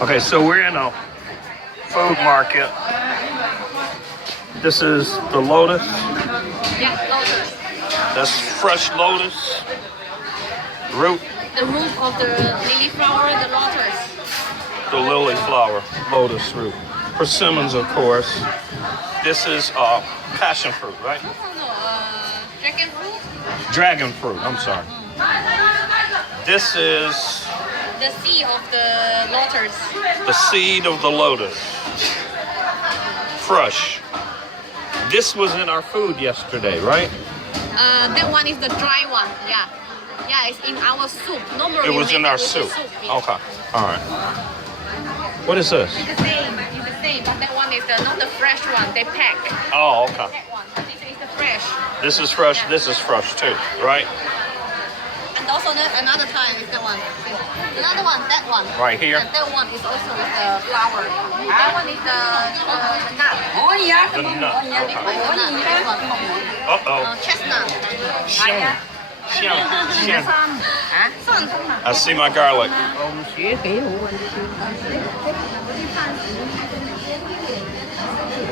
Okay, so we're in a food market. This is the lotus. Yeah, lotus. That's fresh lotus root. The root of the lily flower, the lotus. The lily flower, lotus root. Persimmons, of course. This is passion fruit, right? No, dragon fruit. Dragon fruit, I'm sorry. This is The seed of the lotus. the seed of the lotus. Fresh. This was in our food yesterday, right? That one is the dry one. Yeah. Yeah, it's in our soup. Normally It was in our soup. Okay, all right. What is this? It's the same. It's the same, but that one is not the fresh one. They pack. Oh, okay. That one. This is the fresh. This is fresh. This is fresh too, right? And also another time is the one. Another one, that one. Right here. And that one is also with the flower. That one is the nut. The nut. Okay. This one. Uh-oh. Chestnut. Shim. I see my garlic.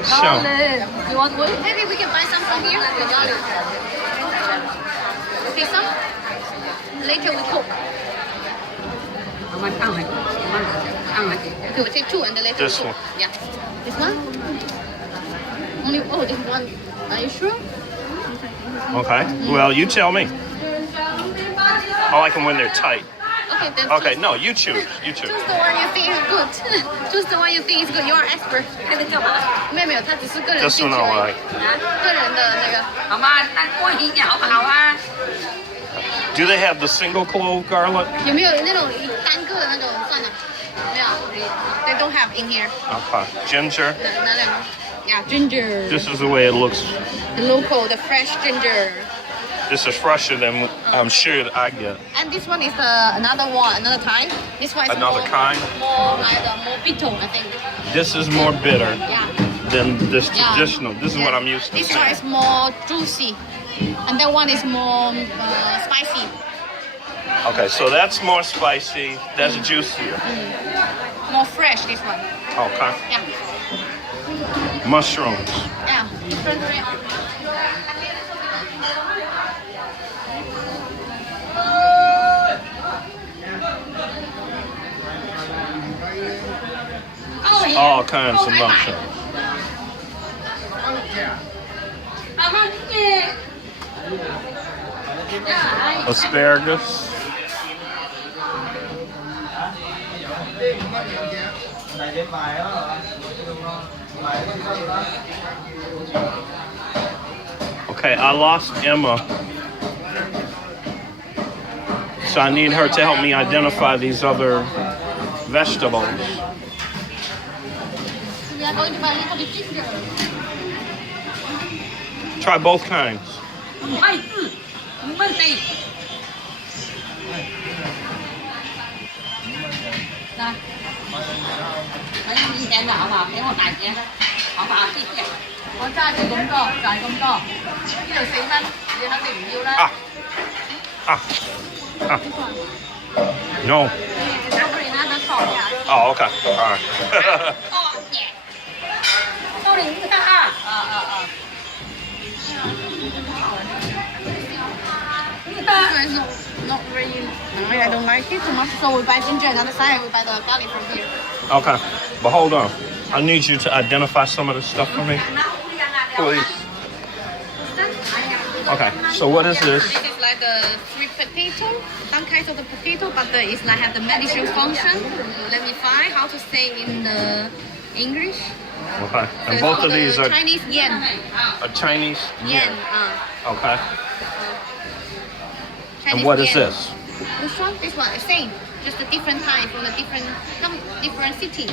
Shim. You want wood? Maybe we can buy some from here. The garlic. Okay, some. Later we cook. Okay, we take two and then later This we one. cook. Yeah. This one? Only, this one. Are you sure? Okay. Well, you tell me. I like them when they're tight. Okay, then Okay, choose. no, you choose. You choose. Choose the one you think is good. Choose the one you think is good. You are expert. 看这干嘛？没有，他只是个人 This 兴 one 趣 I 而 like. 已。个人的那个。好吗？那过一点好不好啊？ Do they have the single clove garlic? 有没有那种单个的那种？算了，没有。They don't have in here. Okay. Ginger. 哪两个？ Yeah, ginger. This is the way it looks. The local, the fresh ginger. This is fresher than I'm sure that I get. And this one is another one, another kind. This one is Another more, kind? more like more bitter, I think. This is more bitter Yeah. than this Yeah. traditional. This is what I'm used to This one is seeing. more juicy, and that one is more spicy. Okay, so that's more spicy. That's juicier. More fresh, this one. Okay. Yeah. Mushrooms. Yeah. Different way on. All kinds of mushrooms. Asparagus. Okay, I lost Emma. So I need her to help me identify these other vegetables. We are going to buy a little bit ginger. Try both kinds. 哎，没问题。来，我用一點嘅好唔好？俾我大隻，好唔好？謝謝。我揸住咁多，就係咁多。呢度4蚊，你肯定唔要啦。No. Sorry, another shop, yeah. Oh, okay. All right. 多謝。多你唔得啊！This one is not really. I don't like it too much, so we buy ginger another side. We buy the garlic from here. Okay. But hold on. I need you to identify some of this stuff for me. Please. Okay. So what is this? This is like the sweet potato, some kinds of the potato, but it's like have the medicine function. Let me find how to say in the English. Okay. So And it's both called of these the are Chinese yen. a Chinese Yen. Okay. Chinese And what is yen. this? This one is same, just a different type from a different city.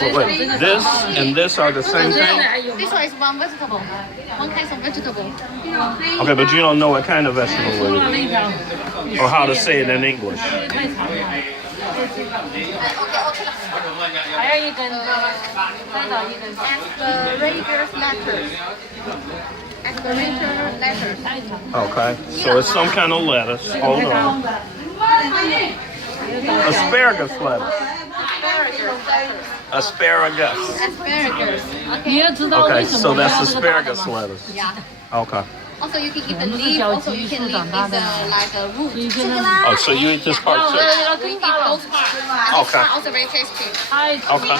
Wait, this and this are the same thing? This one is one vegetable, one kind of vegetable. Okay, but you don't know what kind of vegetable it is. Or how to say it in English. 还有一根，再找一根。 Asparagus lettuce. Asparagus lettuce. Okay. So it's some kind of lettuce. Hold on. Asparagus lettuce. Asparagus. Asparagus. 你要知道 Okay, 为什 so 么 that's 要这个大的 asparagus 吗？ lettuce. Yeah. Okay. Also, you can eat the leaf. Also, you can eat the like a root. 所以现在 Oh, so you eat this part too? We eat those parts. And this Okay. part also very tasty. 太 Okay.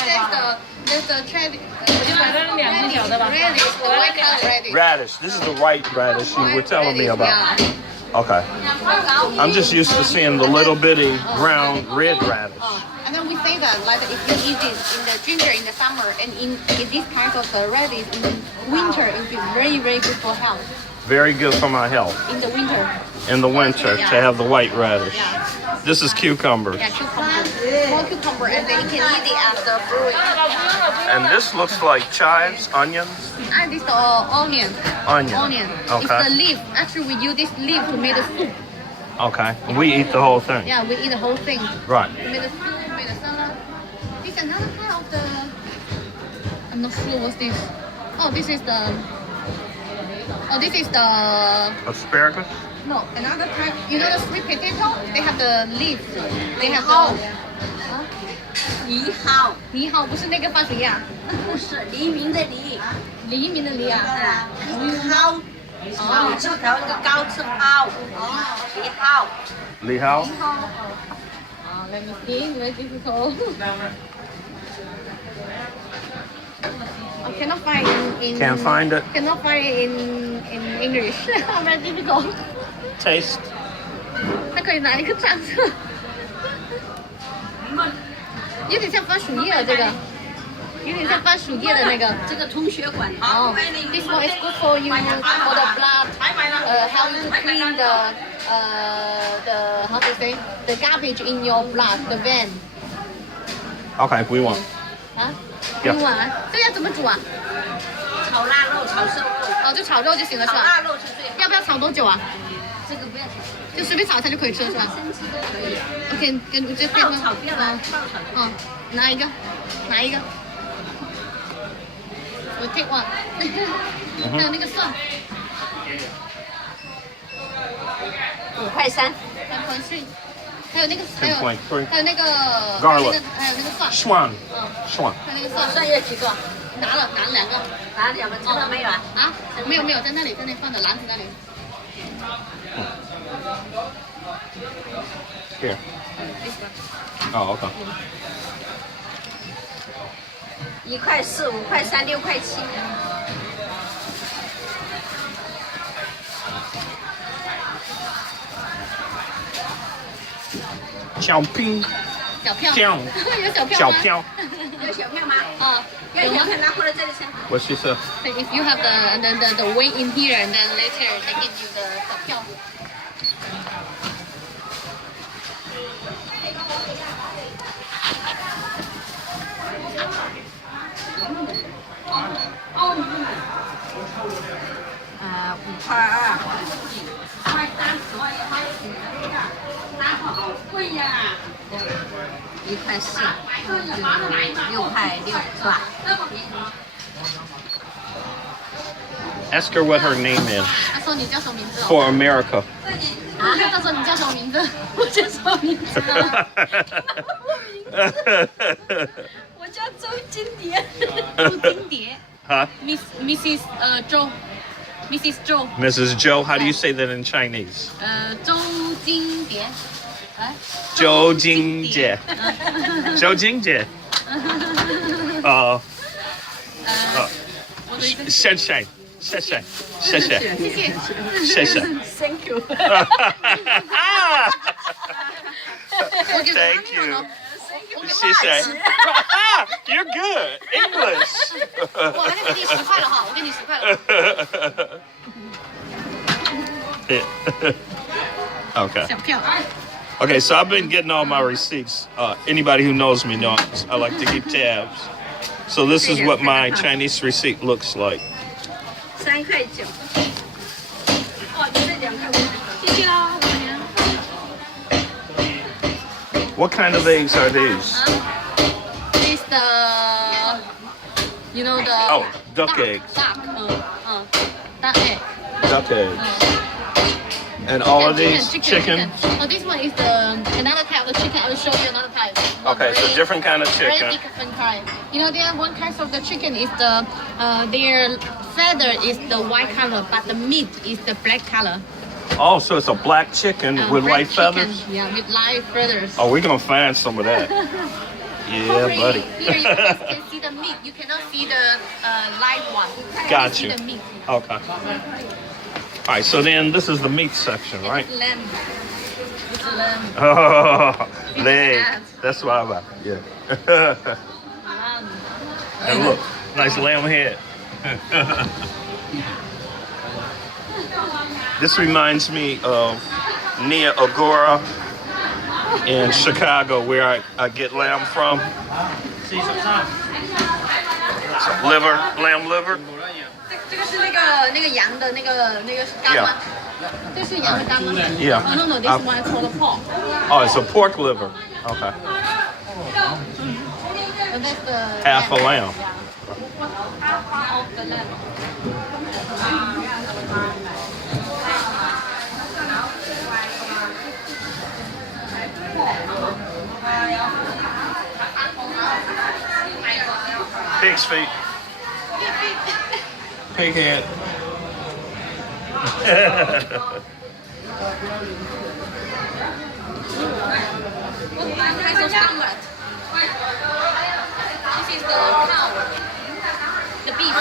There's the trade. 就买那两个小的吧。 Radish, the white color radish. Radish. This is the white radish you were telling me about. Yeah. Okay. I'm just used to seeing the little bitty brown red radish. And then we say that like if you eat it in the ginger in the summer and in this kind of the radish in the winter, it will be very very good for health. Very good for my health In the winter. in the winter to have the white radish. Yeah. This is cucumber. Yeah, cucumber. More cucumber, and then you can eat it as the fruit. And this looks like chives, onions. And this onion. Onion. Onion. It's Okay. the leaf. Actually, we use this leaf to make the soup. Okay. We eat the whole thing. Yeah, we eat the whole thing. Right. We made the soup, we made the salad. This is another kind of the. I'm not sure what's this. Oh, this is the. Oh, this is the. Asparagus? No, another type. You know the sweet potato? They have the leaf. They have the. 梨蒿你好，不是那个番薯叶，不是黎明的黎，黎明的黎啊。梨蒿。哦，字头一个高字蒿，梨蒿。梨蒿? Let me see. Very difficult. I cannot find in. Can't find it. Cannot find it in English. Very difficult. Taste. 那可以拿一个尝尝。有点像番薯叶的这个，有点像番薯叶的那个。这个通血管。哦 This one is good for you for the blood. Help you to clean the how to say the garbage in your blood, the vein. Okay, we want. 啊？ Yeah. 用完，这个要怎么煮啊？炒腊肉、炒瘦肉。哦，就炒肉就行了是吧？炒腊肉是最好。要不要炒多久啊？这个不要炒，就随便炒一下就可以吃了是吧生吃都可以。 ？OK，跟这爆炒不要来，爆炒。嗯，拿一个，拿一个。我 take one 。还有那个蒜。 5.3。还有那个，还有10.3还有那个 Garlic 还有那个蒜。 Schwan. 嗯， Schwan. 还有那个蒜。蒜要几个？拿了两个。拿两个，知道没有啊？啊？没有，在那里放的篮子那里。 Here. Oh, okay. 1.4、5.3、6.7。小拼。小票。酱有小票吗？小票。要小票吗？啊，要小票拿过来这里先。 What she said? If you have the weight in here, and then later they give you the 小票。 5.2。好贵呀！1.4，6.6是吧？ Ask her what her name is 他说你叫什么名字？ for America. 啊，他说你叫什么名字？我叫什么名字啊？我叫周金蝶。周金蝶。 Huh? Mrs. Mrs. Zhou. Mrs. Joe, how do you say that in Chinese? 周金蝶。哎。周金姐。周金姐。谢谢。谢谢。谢谢。谢谢。谢谢。 Thank you. Thank you. 谢谢。You're good. English. 我还给你10块了哈，我给你10块了。 Okay. 小票。 Okay, so I've been getting all my receipts. Anybody who knows me knows I like to keep tabs. So this is what my Chinese receipt looks like. 3.9。哦，你这2块5。谢谢喽。 What kind of eggs are these? This the, you know the. Oh, duck eggs. Duck, duck egg. Duck eggs. And all of these chicken. Oh, this one is the another type of of chicken. I will show you another type. Okay, so different kind of Very chicken. different kind. You know, there are one kind of the chicken is the their feather is the white color, but the meat is the black color. Oh, so it's a black chicken with black white chicken, feathers? Yeah, with light feathers. Oh, we're going to find some of that. Yeah, Probably buddy. Here you guys can see the meat. You cannot see the live one. Got you. you. See the meat. Okay. All right, so then this is the meat section, right? It's lamb. It's lamb. Oh, It's leg. lamb. That's what I'm about. Yeah. Lamb. And look, nice lamb head. This reminds me of near Agora in Chicago, where I get lamb from. So liver, lamb liver. 这个是那个羊的那个肝吗？这是羊的肝吗 Yeah. Oh, no, this one is called a pork. Oh, it's a pork liver. Okay. Oh, that's the Half a lamb. Half of the lamb. Pig's feet. Pig head. What kind of stomach? This is the cow. The beef.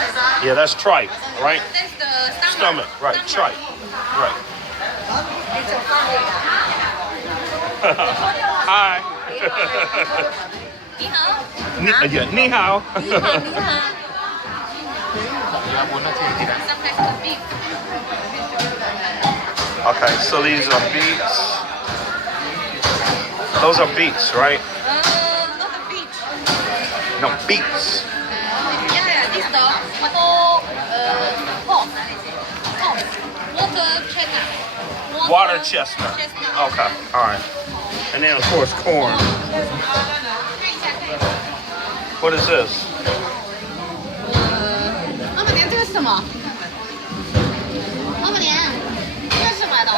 Yeah, that's tripe, right? That's the Stomach, right? Tripe, right. Hi. 你好。 Yeah, ni hao. 你好，你好。Sometimes the beef. Okay, so these are beets. Those are beets, right? Not the beef. No, beets. Yeah, this the pork. Pork. Water chestnut. Water chestnut. Okay, all right. And then, of course, corn. What is this? 老板娘，这个是什么？老板娘，这个是什么来的？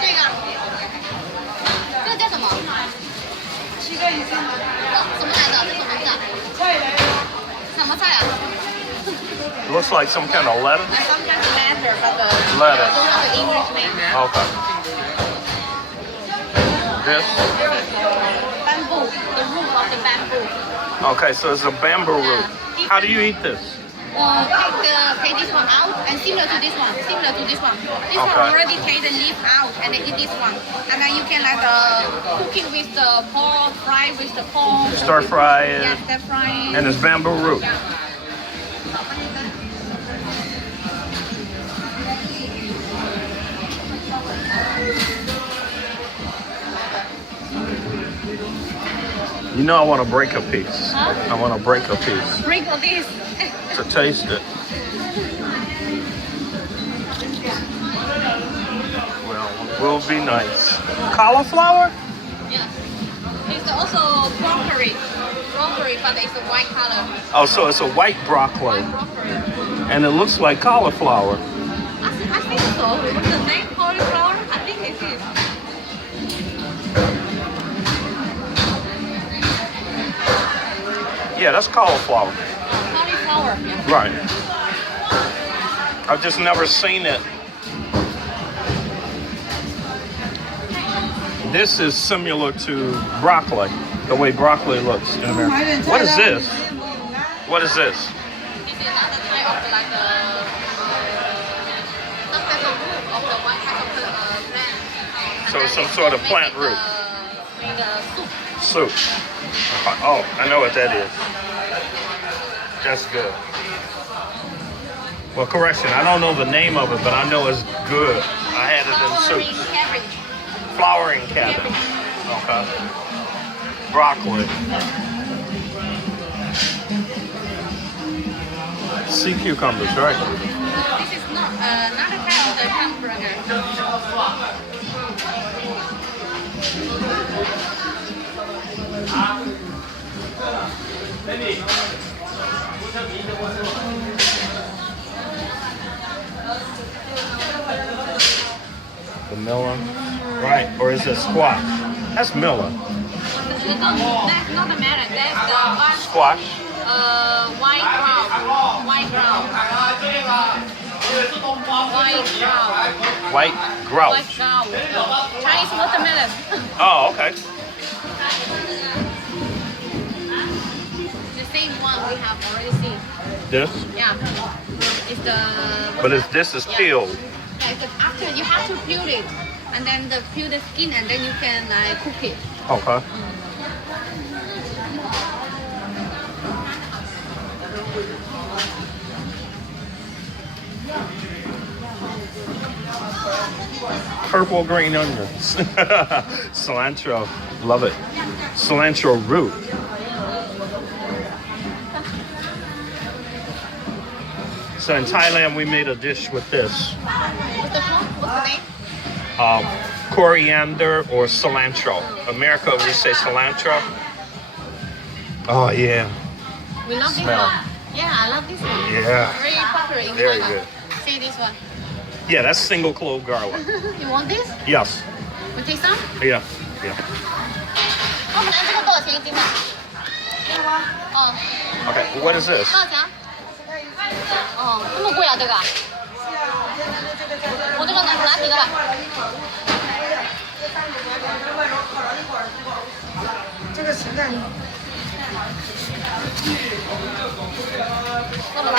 这个，这个叫什么？什么来的？这什么名字啊？什么菜啊？ Looks like some kind of lettuce. Some kind of ladder, but I Lettuce. don't know the English name. Okay. This. Bamboo, the root of the bamboo. Okay, so it's a bamboo root. How do you eat this? Take this one out and similar to this one. This one Okay. already take the leaf out and then eat this one. And then you can like cooking with the pork, fry with the pork. Stir fry it. Yeah, stir fry. And it's bamboo root. You know I want to break a piece. Huh? I want to break a piece Break all this. to taste it. Well, will be nice. Cauliflower? Yeah. It's also broccoli, but it's a white color. Oh, so it's a white broccoli. White broccoli. And it looks like cauliflower. I think so. What's the name? Cauliflower? I think it is. Yeah, that's cauliflower. Cauliflower. Yeah. Right. I've just never seen it. This is similar to broccoli, the way broccoli looks in America. What is this? What is this? This is another type of like some kind of root of the one kind of plant. So it's some sort of plant root. Make a soup. Soup. Oh, I know what that is. That's good. Well, correction, I don't know the name of it, but I know it's good. I had it in Flowering soup. cabbage. Flowering cabbage. Okay. Broccoli. Sea cucumbers, right? This is not another kind of the hamburger. The melon. Right, or is it squash? That's melon. That's not the melon. That's the one. Squash. White ground. White ground. White grout. White ground. Chinese watermelon. Oh, okay. The same one we have already seen. This? Yeah. It's the. But this is peeled. Yeah, it's after you have to peel it, and then peel the skin, and then you can cook it. Okay. Purple green onions. Cilantro. Love it. Cilantro root. So in Thailand, we made a dish with this. What's the name? Coriander or cilantro. America, we say cilantro. Oh, yeah. We love Smell. this one. Yeah, I love this one. Yeah. Very popular in Very China. good. See this one. Yeah, that's single clove garlic. You want this? Yes. We take some? Yeah. Yeah. 我们这个多少钱一斤呢？哦， Okay, what is this? 多少钱？哦，这么贵啊这个？我这个拿几个吧？这个实在。多少吧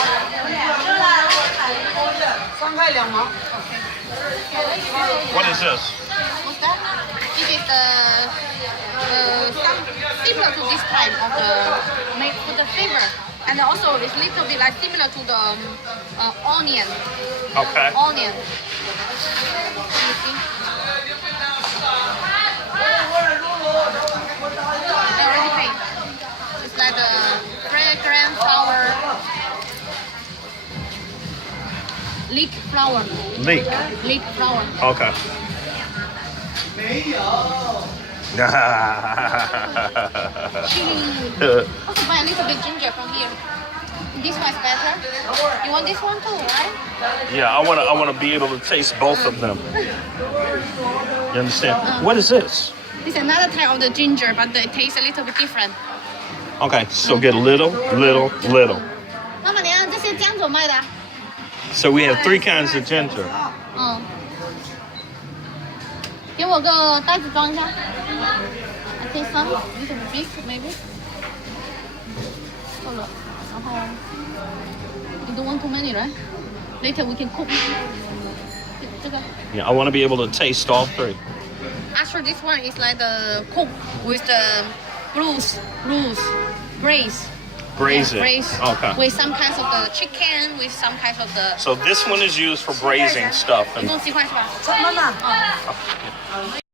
3块2毛。 What is this?？What's that? This is some similar to this type of the made with the flavor, and also it's little bit like similar to the onion. Okay. Onion. Can you see? They already made. It's like the fragrant flower. Leek flower. Leek. Leek flower. Okay. Chili. Also buy a little bit ginger from here. This one's better. You want this one too, right? Yeah, I wanna be able to taste both of them. You understand? What is this? It's another type of the ginger, but it tastes a little bit different. Okay, so get little. 妈妈，你看这些姜怎么卖的啊？ So we have 3 kinds of ginger. 嗯，给我个袋子装一下。I take some, little bit maybe. 够了，然后 you don't want too many, right? Later we can cook. 这个。 Yeah, I want to be able to taste all 3. Actually, this one is like the cook with the braise. Braise it. Braise. Okay. With some kinds of the chicken, with some kinds of the. So this one is used for braising stuff. 你 And 都喜欢是吧？妈妈。嗯。